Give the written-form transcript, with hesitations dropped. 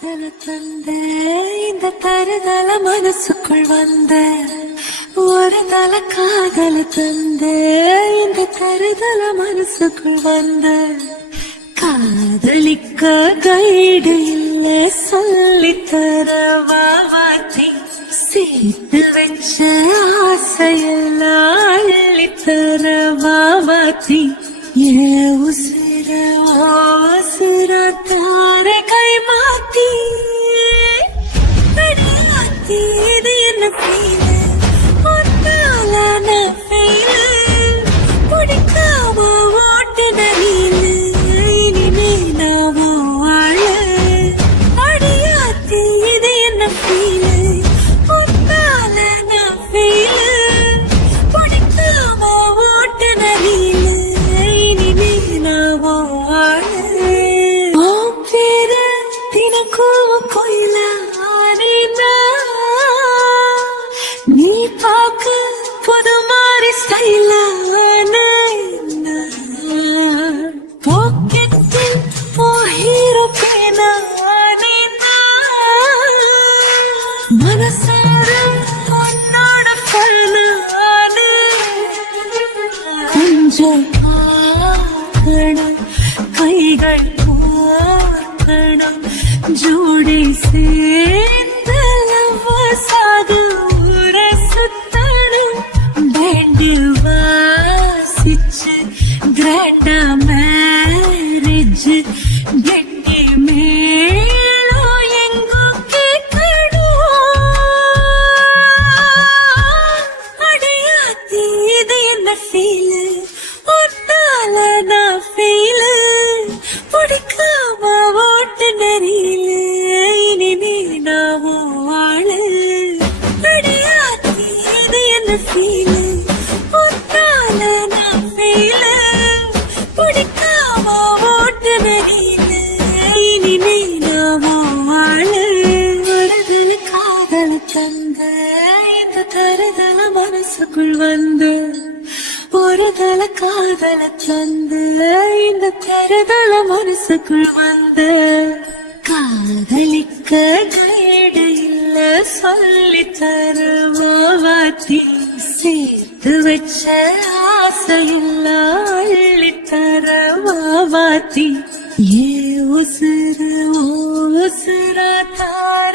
காதல தந்த இந்த தருதல மனசுக்குள் வந்த ஒரு தல காதல தந்த இந்த தருதல மனசுக்குள் வந்த காதலிக்க கைடு இல்ல சொல்லித்தர வாவாத்தி சேர்த்து வச்ச ஆசையெல்லாம் அள்ளித்தர வாவாத்தி ஏ உசிர உசிர தார கை மாத்தி அடியாத்தி இது என்ன ஃபீல் ஒன்னாலான ஃபீல் பிடிக்காம ஓட்டுன நீலு இனிமே நாவோ ஆள அடியாத்தி இது என்ன ஃபீல் ஒன்னாலான ஃபீல் பிடிக்காம ஓட்டுன நீலு இனிமே நாவோ ஆள ஓ பேர தினக்கும் கோயில நீ பாக்க புது மாதிரி ஸ்டைலான பாக்கெட்டில் ஹீரோ பேனா மனசார உன்னோட பண்ணான கொஞ்சம் பார்க்கணும் கைகள் பார்க்கணும் ஜோடி சேர்ந்து சாது சுத்தணும் பேண்டு வாசிச்சு கிராண்டா மேரேஜ் கெட்டி மேலோ எங்கோ கேட்கணும் அடியாத்தி இது என்ன ஃபீல் ஒன்னால நான் ஃபீல் பிடிக்காம ஓட்டு நெறியில இனிமே நாவோ வாழ அடியாத்தி இது என்ன ஃபீல் ஒன்னால நான் ஃபீல் பிடிக்காம ஓட்டு நெறியில இனிமே நாவோ வாழ வருதல் காதல் தந்த இந்த தருதல மனசுக்குள் வந்து ஒரு தல காதல தந்து இந்த தருதல மனசுக்குள் வந்து காதலிக்க கைடு இல்ல சொல்லி தருவாத்தி சேர்த்து வச்ச ஆசையில்ல அள்ளி தருவாத்தி ஏ உசுர ஓ உசுர தார